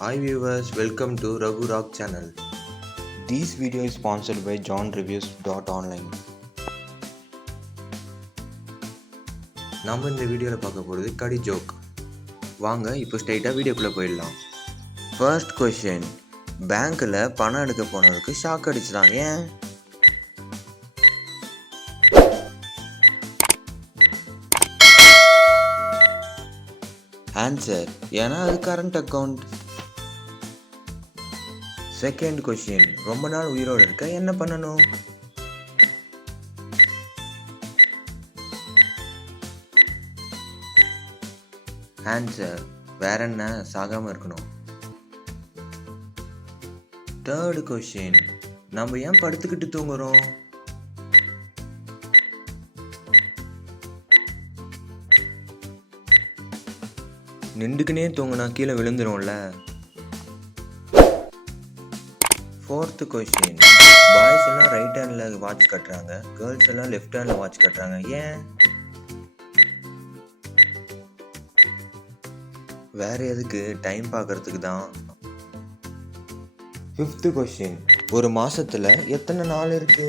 Hi viewers, welcome to Raghu Rock channel. This video is sponsored by johnreviews.online. நம்ம இந்த வீடியோவில் பார்க்க போகிறது கடி ஜோக். வாங்க இப்போ ஸ்ட்ரைட்டாக வீடியோக்குள்ளே போயிடலாம். ஃபர்ஸ்ட் கொஷின், பேங்க்கில் பணம் எடுக்க போனவருக்கு ஷாக் அடிச்சுதான், ஏன்? ஆன்சர், ஏன்னா அது கரண்ட் அக்கவுண்ட். செகண்ட் கொஷின், ரொம்ப நாள் உயிரோடு இருக்க என்ன பண்ணணும்? ஆன்சர், வேற என்ன, சாகாம இருக்கணும். தேர்ட் கொஷின், நம்ம ஏன் படுத்துக்கிட்டு தூங்குறோம்? நின்றுக்குனே தூங்குனா கீழே விழுந்துரும்ல. ஃபோர்த்து கொஷின், பாய்ஸ் எல்லாம் ரைட் ஹேண்டில் வாட்ச் கட்டுறாங்க, கேர்ள்ஸ் எல்லாம் லெஃப்ட் ஹேண்டில் வாட்ச் கட்டுறாங்க, ஏன்? வேற எதுக்கு, டைம் பார்க்கறதுக்கு தான். ஃபிஃப்த்து கொஷின், ஒரு மாசத்துல எத்தனை நாள் இருக்கு?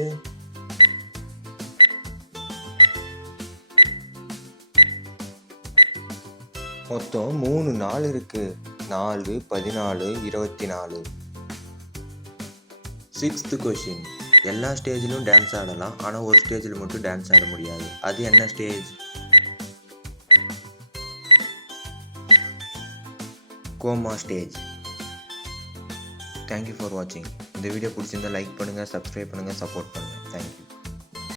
மொத்தம் 3 நாள் இருக்கு. 4, 14, 24. சிக்ஸ்த்து கொஷின், எல்லா ஸ்டேஜிலும் டான்ஸ் ஆடலாம், ஆனால் ஒரு ஸ்டேஜில் மட்டும் டான்ஸ் ஆட முடியாது, அது என்ன stage? Coma stage. Thank you for வாட்சிங். இந்த வீடியோ பிடிச்சிருந்தா லைக் பண்ணுங்கள், சப்ஸ்கிரைப் பண்ணுங்கள், சப்போர்ட் பண்ணுங்கள். தேங்க்யூ.